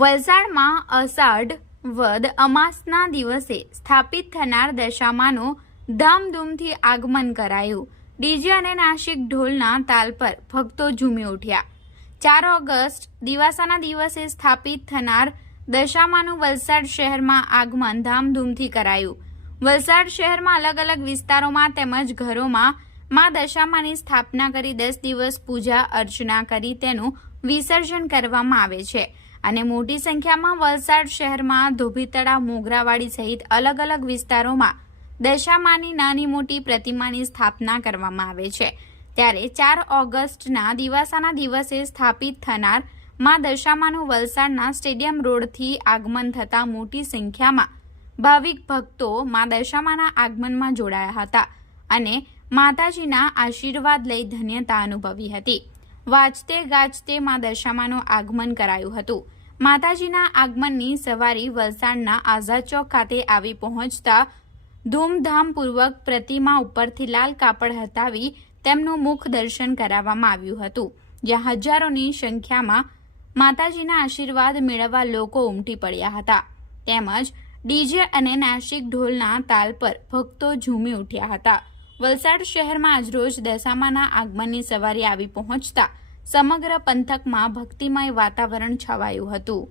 વલસાડમાં અષાઢ વદ અમાસના દિવસે સ્થાપિત થનાર દશામાનું ધામધૂમથી આગમન કરાયું। ડીજે અને નાસિક ઢોલના તાલ પર ભક્તો ઝૂમી ઉઠ્યા। 4 ઓગસ્ટ દિવાસાના દિવસે સ્થાપિત થનાર દશામાનું વલસાડ શહેરમાં આગમન ધામધૂમથી કરાયું। વલસાડ શહેરમાં અલગ અલગ વિસ્તારોમાં તેમજ ઘરોમાં મા દશામાની સ્થાપના કરી 10 દિવસ પૂજા અર્ચના કરી તેનું વિસર્જન કરવામાં આવે છે અને મોટી સંખ્યામાં વલસાડ શહેરમાં ધોબીતળા, મોગરાવાડી સહિત અલગ અલગ વિસ્તારોમાં દશામાની નાની મોટી પ્રતિમાની સ્થાપના કરવામાં આવે છે। ત્યારે 4 ઓગસ્ટના દિવાસાના દિવસે સ્થાપિત થનાર મા દશામાનું વલસાડના સ્ટેડિયમ રોડથી આગમન થતાં મોટી સંખ્યામાં ભાવિક ભક્તો મા દશામાના આગમનમાં જોડાયા હતા અને માતાજીના આશીર્વાદ લઈ ધન્યતા અનુભવી હતી। વાજતે ગાજતે મા દશામાનું આગમન કરાયું હતું। માતાજીના આગમનની સવારી વલસાડના આઝાદ ચોક ખાતે આવી પહોંચતા ધૂમધામપૂર્વક પ્રતિમા ઉપરથી લાલ કાપડ હટાવી તેમનું મુખ દર્શન કરાવવામાં આવ્યું હતું, જ્યાં હજારોની સંખ્યામાં માતાજીના આશીર્વાદ મેળવવા લોકો ઉમટી પડ્યા હતા। તેમજ ડીજે અને નાસિક ઢોલના તાલ પર ભક્તો ઝૂમી ઉઠ્યા હતા। વલસાડ શહેરમાં આજરોજ દશામાના આગમનની સવારી આવી પહોંચતા સમગ્ર પંથકમાં ભક્તિમય વાતાવરણ છવાયું હતું।